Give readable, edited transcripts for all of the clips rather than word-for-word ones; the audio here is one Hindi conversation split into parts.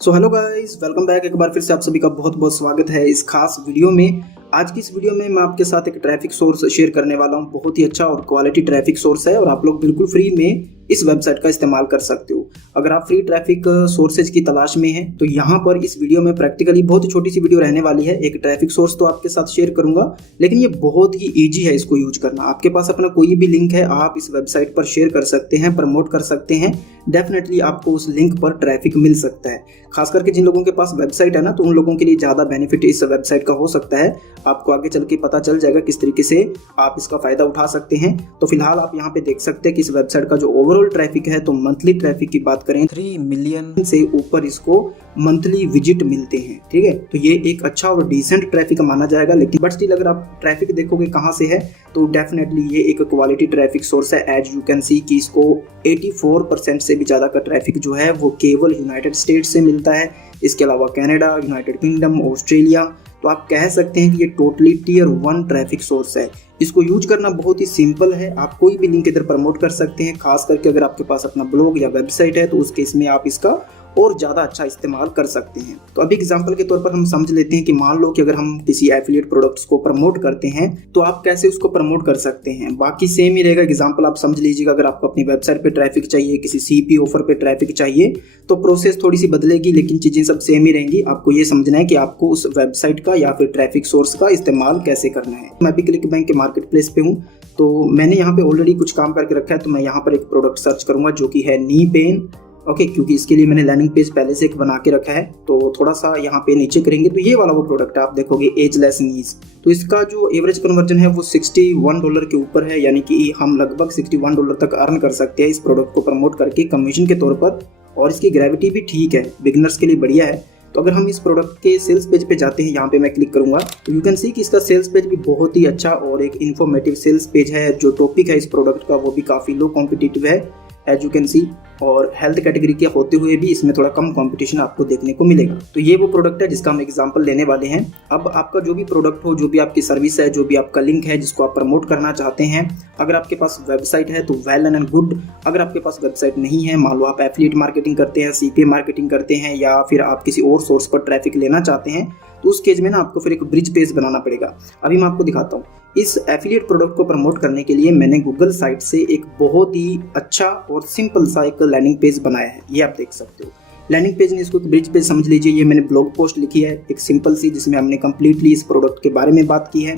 So hello guys, welcome back. एक बार फिर से आप सभी का बहुत बहुत स्वागत है इस खास वीडियो में। आज की इस वीडियो में मैं आपके साथ एक ट्रैफिक सोर्स शेयर करने वाला हूं। बहुत ही अच्छा और क्वालिटी ट्रैफिक सोर्स है और आप लोग बिल्कुल फ्री में इस वेबसाइट का इस्तेमाल कर सकते हो। अगर आप फ्री ट्रैफिक सोर्सेज की तलाश में हैं तो यहाँ पर इस वीडियो में प्रैक्टिकली बहुत ही छोटी सी वीडियो रहने वाली है। एक ट्रैफिक सोर्स तो आपके साथ शेयर करूंगा, लेकिन ये बहुत ही ईजी है इसको यूज करना। आपके पास अपना कोई भी लिंक है, आप इस वेबसाइट पर शेयर कर सकते हैं, प्रमोट कर सकते हैं। डेफिनेटली आपको उस लिंक पर ट्रैफिक मिल सकता है। खास करके जिन लोगों के पास वेबसाइट है ना, तो उन लोगों के लिए ज़्यादा बेनिफिट इस वेबसाइट का हो सकता है। आपको आगे चल के पता चल जाएगा किस तरीके से आप इसका फ़ायदा उठा सकते हैं। तो फिलहाल आप यहाँ पे देख सकते हैं कि इस वेबसाइट का जो ओवरऑल ट्रैफिक है, तो मंथली ट्रैफिक की बात करें 3 मिलियन से ऊपर इसको मंथली विजिट मिलते हैं। ठीक है, तो ये एक अच्छा और डिसेंट ट्रैफिक माना जाएगा। लेकिन बट स्टिल अगर आप ट्रैफिक देखोगे कहाँ से है, तो डेफिनेटली ये एक क्वालिटी ट्रैफिक सोर्स है। एज यू कैन सी कि इसको 84% से भी ज़्यादा का ट्रैफिक जो है वो केवल यूनाइटेड स्टेट्स से मिलता है। इसके अलावा कनाडा, यूनाइटेड किंगडम, ऑस्ट्रेलिया। तो आप कह सकते हैं कि ये टोटली टियर 1 ट्रैफिक सोर्स है। इसको यूज करना बहुत ही सिंपल है। आप कोई भी लिंक इधर प्रमोट कर सकते हैं। खास करके अगर आपके पास अपना ब्लॉग या वेबसाइट है तो उस केस में आप इसका और ज़्यादा अच्छा इस्तेमाल कर सकते हैं। तो अभी एग्जांपल के तौर पर हम समझ लेते हैं कि मान लो कि अगर हम किसी एफिलिएट प्रोडक्ट्स को प्रमोट करते हैं तो आप कैसे उसको प्रमोट कर सकते हैं। बाकी सेम ही रहेगा। एग्जांपल आप समझ लीजिएगा, अगर आपको अपनी वेबसाइट पे ट्रैफिक चाहिए, किसी सीपी ऑफर पे ट्रैफिक चाहिए, तो प्रोसेस थोड़ी सी बदलेगी, लेकिन चीज़ें सब सेम ही रहेंगी। आपको ये समझना है कि आपको उस वेबसाइट का या फिर ट्रैफिक सोर्स का इस्तेमाल कैसे करना है। मैं भी क्लिक बैंक के मार्केट प्लेस पे हूँ, तो मैंने यहाँ पे ऑलरेडी कुछ काम करके रखा है। तो मैं यहाँ पर एक प्रोडक्ट सर्च करूँगा जो कि है नी पेन। ओके, क्योंकि इसके लिए मैंने लैंडिंग पेज पहले से एक बना के रखा है। तो थोड़ा सा यहाँ पे नीचे करेंगे तो ये वाला वो प्रोडक्ट है, आप देखोगे एजलेस नीज। तो इसका जो एवरेज कन्वर्जन है वो $61 के ऊपर है, यानी कि हम लगभग $61 तक अर्न कर सकते हैं इस प्रोडक्ट को प्रमोट करके कमीशन के तौर पर। और इसकी ग्रेविटी भी ठीक है, बिगनर्स के लिए बढ़िया है। तो अगर हम इस प्रोडक्ट के सेल्स पेज पे जाते हैं, यहाँ पे मैं क्लिक करूंगा तो यू कैन सी कि इसका सेल्स पेज भी बहुत ही अच्छा और एक इन्फॉर्मेटिव सेल्स पेज है। जो टॉपिक है इस प्रोडक्ट का वो भी काफ़ी लो कॉम्पिटिटिव है, एज यू कैन सी। और हेल्थ कैटेगरी के होते हुए भी इसमें थोड़ा कम कंपटीशन आपको देखने को मिलेगा। तो ये वो प्रोडक्ट है जिसका हम एग्जांपल लेने वाले हैं। अब आपका जो भी प्रोडक्ट हो, जो भी आपकी सर्विस है, जो भी आपका लिंक है जिसको आप प्रमोट करना चाहते हैं, अगर आपके पास वेबसाइट है तो वेल एंड गुड। अगर आपके पास वेबसाइट नहीं है, मान लो आप एफिलिएट मार्केटिंग करते हैं, सीपीए मार्केटिंग करते हैं, या फिर आप किसी और सोर्स पर ट्रैफिक लेना चाहते हैं, तो उस केस में ना आपको फिर एक ब्रिज पेज बनाना पड़ेगा। अभी मैं आपको दिखाता हूँ। इस एफिलिएट प्रोडक्ट को प्रमोट करने के लिए मैंने गूगल साइट से एक बहुत ही अच्छा और सिंपल सा एक लैंडिंग पेज बनाया है। ये आप देख सकते हो। लैंडिंग पेज ने इसको एक ब्रिज पेज समझ लीजिए। ये मैंने ब्लॉग पोस्ट लिखी है एक सिंपल सी, जिसमें हमने कंप्लीटली इस प्रोडक्ट के बारे में बात की है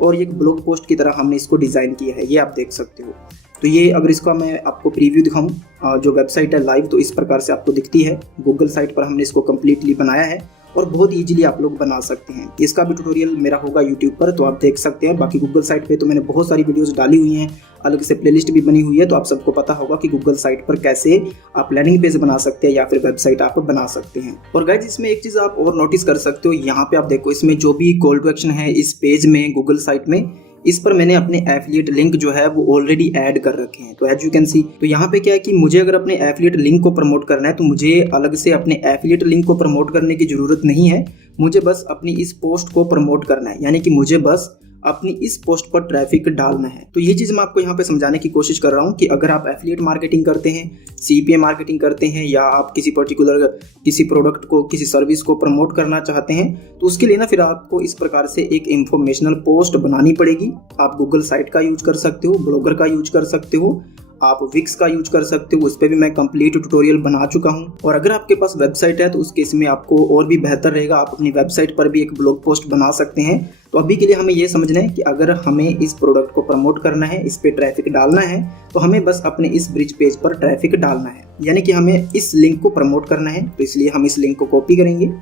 और ये एक ब्लॉग पोस्ट की तरह हमने इसको डिज़ाइन किया है। ये आप देख सकते हो। तो ये अगर इसका मैं आपको प्रीव्यू दिखाऊं, जो वेबसाइट है लाइव, तो इस प्रकार से आपको दिखती है। गूगल साइट पर हमने इसको कम्प्लीटली बनाया है और बहुत इजीली आप लोग बना सकते हैं। इसका भी ट्यूटोरियल मेरा होगा यूट्यूब पर, तो आप देख सकते हैं। बाकी गूगल साइट पे तो मैंने बहुत सारी वीडियोस डाली हुई हैं, अलग से प्लेलिस्ट भी बनी हुई है। तो आप सबको पता होगा कि गूगल साइट पर कैसे आप लैंडिंग पेज बना सकते हैं या फिर वेबसाइट आप बना सकते हैं। और गाइस, इसमें एक चीज़ आप और नोटिस कर सकते हो, यहाँ पे आप देखो, इसमें जो भी कॉल टू एक्शन है इस पेज में, गूगल साइट में, इस पर मैंने अपने एफिलिएट लिंक जो है वो ऑलरेडी ऐड कर रखे हैं। तो एज यू कैन सी, तो यहाँ पे क्या है कि मुझे अगर अपने एफिलिएट लिंक को प्रमोट करना है तो मुझे अलग से अपने एफिलिएट लिंक को प्रमोट करने की जरूरत नहीं है। मुझे बस अपनी इस पोस्ट को प्रमोट करना है, यानी कि मुझे बस अपनी इस पोस्ट पर ट्रैफिक डालना है। तो ये चीज़ मैं आपको यहाँ पे समझाने की कोशिश कर रहा हूँ कि अगर आप एफिलिएट मार्केटिंग करते हैं, सीपीए मार्केटिंग करते हैं, या आप किसी पर्टिकुलर किसी प्रोडक्ट को, किसी सर्विस को प्रमोट करना चाहते हैं, तो उसके लिए ना फिर आपको इस प्रकार से एक इंफॉर्मेशनल पोस्ट बनानी पड़ेगी। आप गूगल साइट का यूज कर सकते हो, ब्लॉगर का यूज कर सकते हो, आप विक्स का यूज कर सकते हो। उस पर भी मैं कंप्लीट ट्यूटोरियल बना चुका हूं। और अगर आपके पास वेबसाइट है तो उस केस में आपको और भी बेहतर रहेगा, आप अपनी वेबसाइट पर भी एक ब्लॉग पोस्ट बना सकते हैं। तो अभी के लिए हमें ये समझना है कि अगर हमें इस प्रोडक्ट को प्रमोट करना है, इस पे ट्रैफिक डालना है, तो हमें बस अपने इस ब्रिज पेज पर ट्रैफिक डालना है, यानी कि हमें इस लिंक को प्रमोट करना है। तो इसलिए हम इस लिंक को कॉपी करेंगे।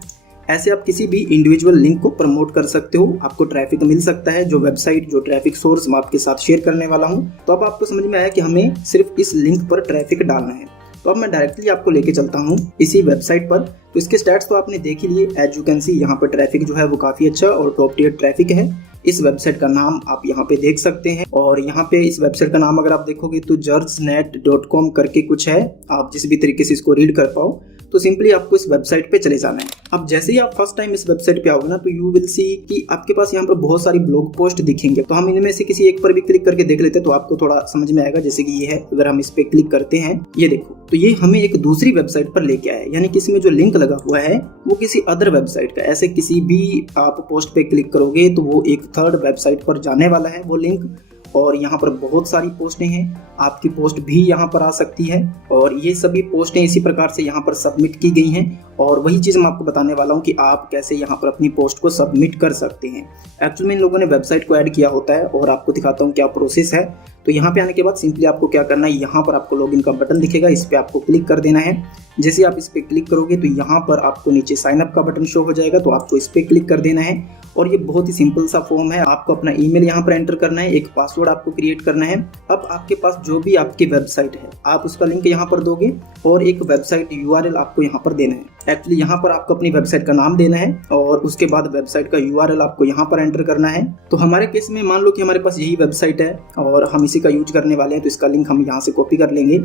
ऐसे आप किसी भी इंडिविजुअल लिंक को प्रमोट कर सकते हो, आपको ट्रैफिक मिल सकता है। जो वेबसाइट, जो ट्रैफिक सोर्स मैं आपके साथ शेयर करने वाला हूं, तो अब आपको समझ में आया कि हमें सिर्फ इस लिंक पर ट्रैफिक डालना है। तो अब मैं डायरेक्टली आपको लेके चलता हूं इसी वेबसाइट पर। तो इसके स्टैट्स तो आपने देख ही लिए। एज यू कैन सी, यहाँ पर ट्रैफिक जो है वो काफ़ी अच्छा और टॉप टियर ट्रैफिक है। इस वेबसाइट का नाम आप यहाँ पे देख सकते हैं, और यहाँ पे इस वेबसाइट का नाम अगर आप देखोगे तो judgenet.com करके कुछ है। आप जिस भी तरीके से इसको रीड कर पाओ, तो सिंपली आपको इस वेबसाइट पे चले जाना है। अब जैसे ही आप फर्स्ट टाइम इस वेबसाइट पे आओगे ना, तो यू विल सी कि आपके पास यहाँ पर बहुत सारी ब्लॉग पोस्ट दिखेंगे। तो हम इनमें से किसी एक पर भी क्लिक करके देख लेते हैं तो आपको थोड़ा समझ में आएगा। जैसे कि ये है, अगर हम इस पे क्लिक करते हैं, ये देखो, तो ये हमें एक दूसरी वेबसाइट पर लेके आया है, यानी कि इसमें जो लिंक लगा हुआ है वो किसी अदर वेबसाइट का। ऐसे किसी भी आप पोस्ट पे क्लिक करोगे तो वो एक थर्ड वेबसाइट पर जाने वाला है वो लिंक, और यहाँ पर बहुत सारी पोस्टें हैं, आपकी पोस्ट भी यहाँ पर आ सकती है, और ये सभी पोस्टें इसी प्रकार से यहाँ पर सबमिट की गई हैं। और वही चीज़ मैं आपको बताने वाला हूँ कि आप कैसे यहाँ पर अपनी पोस्ट को सबमिट कर सकते हैं। एक्चुअली में इन लोगों ने वेबसाइट को ऐड किया होता है और आपको दिखाता हूँ क्या प्रोसेस है। तो यहाँ पे आने के बाद सिंपली आपको क्या करना है, यहाँ पर आपको लॉगिन का बटन दिखेगा, इस पर आपको क्लिक कर देना है। जैसे आप इस पर क्लिक करोगे तो यहाँ पर आपको नीचे साइन अप का बटन शो हो जाएगा, तो आपको इस पर क्लिक कर देना है। और ये बहुत ही सिंपल सा फॉर्म है, आपको अपना ईमेल यहाँ पर एंटर करना है, एक पासवर्ड आपको क्रिएट करना है। अब आपके पास जो भी आपकी वेबसाइट है आप उसका लिंक यहाँ पर दोगे और एक वेबसाइट यूआरएल आपको यहाँ पर देना है। एक्चुअली यहाँ पर आपको अपनी वेबसाइट का नाम देना है और उसके बाद वेबसाइट का यूआरएल आपको यहाँ पर एंटर करना है। तो हमारे केस में मान लो कि हमारे पास यही वेबसाइट है और हम इसी का यूज करने वाले हैं, तो इसका लिंक हम यहाँ से कॉपी कर लेंगे।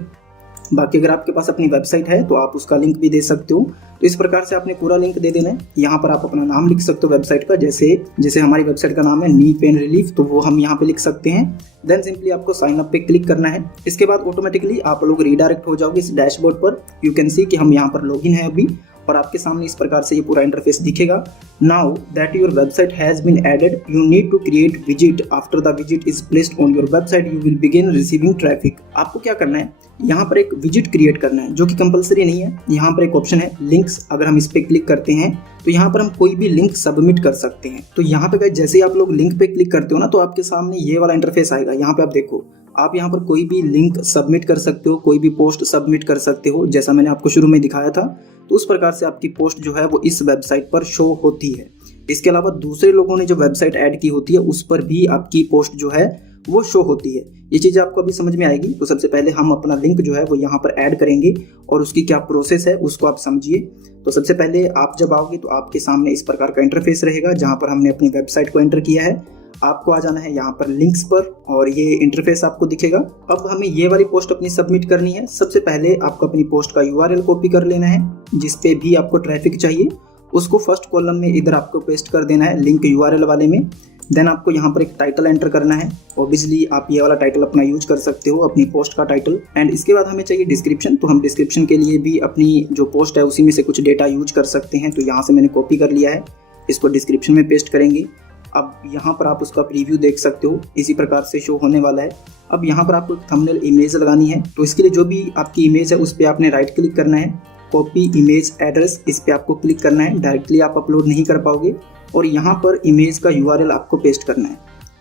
बाकी अगर आपके पास अपनी वेबसाइट है तो आप उसका लिंक भी दे सकते हो। तो इस प्रकार से आपने पूरा लिंक दे देना है। यहाँ पर आप अपना नाम लिख सकते हो वेबसाइट का, जैसे हमारी वेबसाइट का नाम है नी पेन रिलीफ, तो वो हम यहाँ पे लिख सकते हैं। देन सिंपली आपको साइन अप पे क्लिक करना है। इसके बाद ऑटोमेटिकली आप लोग रीडायरेक्ट हो जाओगे इस डैशबोर्ड पर। यू कैन सी कि हम यहाँ पर लॉगिन है अभी, और आपके सामने इस प्रकार से ये पूरा इंटरफेस दिखेगा। Now that your website has been added, you need to create visit. After the visit is placed on your website you will begin receiving traffic. आपको क्या करना है, यहाँ पर एक विजिट क्रिएट करना है, जो कि कंपलसरी नहीं है। यहाँ पर एक ऑप्शन है लिंक्स, अगर हम इस पे क्लिक करते हैं तो यहाँ पर हम कोई भी लिंक सबमिट कर सकते हैं। तो यहाँ पे जैसे ही आप लोग लिंक पे क्लिक करते हो ना, तो आपके सामने ये वाला इंटरफेस आएगा। यहाँ पे आप देखो, आप यहाँ पर कोई भी लिंक सबमिट कर सकते हो, कोई भी पोस्ट सबमिट कर सकते हो, जैसा मैंने आपको शुरू में दिखाया था। तो उस प्रकार से आपकी पोस्ट जो है वो इस वेबसाइट पर शो होती है। इसके अलावा दूसरे लोगों ने जो वेबसाइट ऐड की होती है उस पर भी आपकी पोस्ट जो है वो शो होती है। ये चीज़ आपको अभी समझ में आएगी। तो सबसे पहले हम अपना लिंक जो है वो यहाँ पर ऐड करेंगे और उसकी क्या प्रोसेस है उसको आप समझिए। तो सबसे पहले आप जब आओगे तो आपके सामने इस प्रकार का इंटरफेस रहेगा, जहाँ पर हमने अपनी वेबसाइट को एंटर किया है। आपको आ जाना है यहाँ पर लिंक्स पर और ये इंटरफेस आपको दिखेगा। अब हमें ये वाली पोस्ट अपनी सबमिट करनी है। सबसे पहले आपको अपनी पोस्ट का यूआरएल कॉपी कर लेना है, जिस पे भी आपको ट्रैफिक चाहिए उसको फर्स्ट कॉलम में इधर आपको पेस्ट कर देना है, लिंक यूआरएल वाले में। देन आपको यहाँ पर एक टाइटल एंटर करना है। ऑब्वियसली आप ये वाला टाइटल अपना यूज कर सकते हो, अपनी पोस्ट का टाइटल। एंड इसके बाद हमें चाहिए डिस्क्रिप्शन, तो हम डिस्क्रिप्शन के लिए भी अपनी जो पोस्ट है उसी में से कुछ डेटा यूज कर सकते हैं। तो यहाँ से मैंने कॉपी कर लिया है, इसको डिस्क्रिप्शन में पेस्ट करेंगे। अब यहाँ पर आप उसका प्रीव्यू देख सकते हो, इसी प्रकार से शो होने वाला है। अब यहाँ पर आपको थंबनेल इमेज लगानी है, तो इसके लिए जो भी आपकी इमेज है उस पर आपने राइट क्लिक करना है, कॉपी इमेज एड्रेस, इस पर आपको क्लिक करना है। डायरेक्टली आप अपलोड नहीं कर पाओगे और यहाँ पर इमेज का यूआरएल आपको पेस्ट करना है।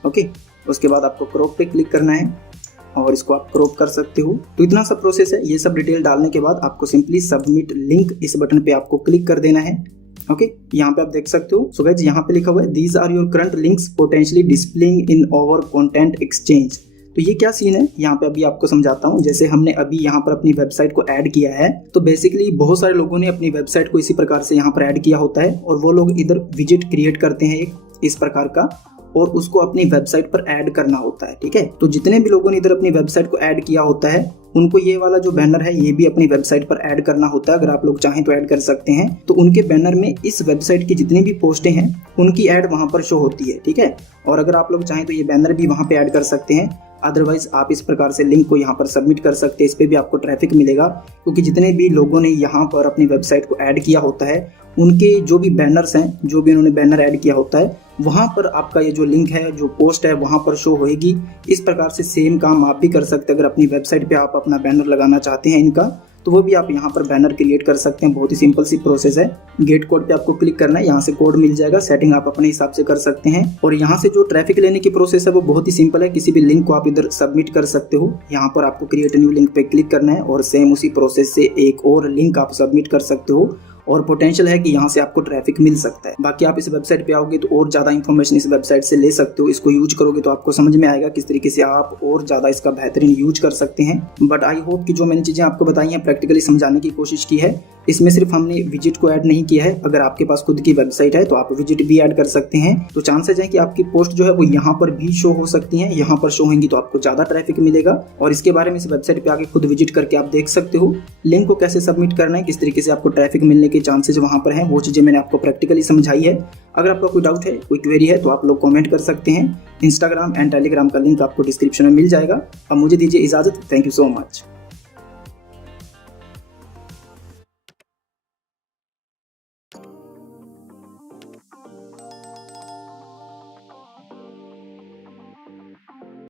ओके, उसके बाद आपको क्रॉप पे क्लिक करना है और इसको आप क्रॉप कर सकते हो। तो इतना सब प्रोसेस है। ये सब डिटेल डालने के बाद आपको सिंपली सबमिट लिंक, इस बटन पे आपको क्लिक कर देना है। ओके, यहाँ पे आप देख सकते हो। सो गाइस, यहाँ पे लिखा हुआ है these are your current links potentially displaying in our content exchange. तो ये क्या सीन है, यहाँ पे अभी आपको समझाता हूँ। जैसे हमने अभी यहाँ पर अपनी वेबसाइट को ऐड किया है, तो बेसिकली बहुत सारे लोगों ने अपनी वेबसाइट को इसी प्रकार से यहाँ पर ऐड किया होता है और वो लोग इधर विजिट क्रिएट करते हैं एक इस प्रकार का, और उसको अपनी वेबसाइट पर ऐड करना होता है। ठीक है, तो जितने भी लोगों ने इधर अपनी वेबसाइट को ऐड किया होता है उनको ये वाला जो बैनर है ये भी अपनी वेबसाइट पर ऐड करना होता है। अगर आप लोग चाहें तो ऐड कर सकते हैं। तो उनके बैनर में इस वेबसाइट की जितनी भी पोस्टें हैं उनकी ऐड वहां पर शो होती है। ठीक है, और अगर आप लोग चाहें तो ये बैनर भी वहां पे ऐड कर सकते हैं। अदरवाइज आप इस प्रकार से लिंक को यहाँ पर सबमिट कर सकते हैं, इस पर भी आपको ट्रैफिक मिलेगा, क्योंकि जितने भी लोगों ने यहाँ पर अपनी वेबसाइट को ऐड किया होता है उनके जो भी बैनर्स हैं, जो भी उन्होंने बैनर ऐड किया होता है, वहाँ पर आपका ये जो लिंक है, जो पोस्ट है, वहाँ पर शो होएगी। इस प्रकार से सेम काम आप भी कर सकते हैं। अगर अपनी वेबसाइट पे आप अपना बैनर लगाना चाहते हैं इनका, तो वो भी आप यहाँ पर बैनर क्रिएट कर सकते हैं। बहुत ही सिंपल सी प्रोसेस है। गेट कोड पे आपको क्लिक करना है, यहाँ से कोड मिल जाएगा, सेटिंग आप अपने हिसाब से कर सकते हैं। और यहाँ से जो ट्रैफिक लेने की प्रोसेस है वो बहुत ही सिंपल है। किसी भी लिंक को आप इधर सबमिट कर सकते हो। यहाँ पर आपको क्रिएट न्यू लिंक पे क्लिक करना है और सेम उसी प्रोसेस से एक और लिंक आप सबमिट कर सकते हो और पोटेंशियल है कि यहाँ से आपको ट्रैफिक मिल सकता है। बाकी आप इस वेबसाइट पे आओगे तो और ज़्यादा इन्फॉर्मेशन इस वेबसाइट से ले सकते हो। इसको यूज करोगे तो आपको समझ में आएगा किस तरीके से आप और ज़्यादा इसका बेहतरीन यूज कर सकते हैं। बट आई होप कि जो मैंने चीज़ें आपको बताई हैं प्रैक्टिकली समझाने की कोशिश की है। इसमें सिर्फ हमने विजिट को ऐड नहीं किया है, अगर आपके पास खुद की वेबसाइट है तो आप विजिट भी ऐड कर सकते हैं। तो चांसेस है कि आपकी पोस्ट जो है वो यहाँ पर भी शो हो सकती है, यहाँ पर शो होंगी तो आपको ज्यादा ट्रैफिक मिलेगा। और इसके बारे में इस वेबसाइट पे आके खुद विजिट करके आप देख सकते हो। लिंक को कैसे सबमिट करना है, किस तरीके से आपको ट्रैफिक मिलने के चांसेस वहां पर हैं, वो चीजें मैंने आपको प्रैक्टिकली समझाई है। अगर आपका कोई डाउट है, कोई क्वेरी है तो आप लोग कमेंट कर सकते हैं। इंस्टाग्राम एंड टेलीग्राम का लिंक आपको डिस्क्रिप्शन में मिल जाएगा। अब मुझे दीजिए इजाजत। Thank you so much.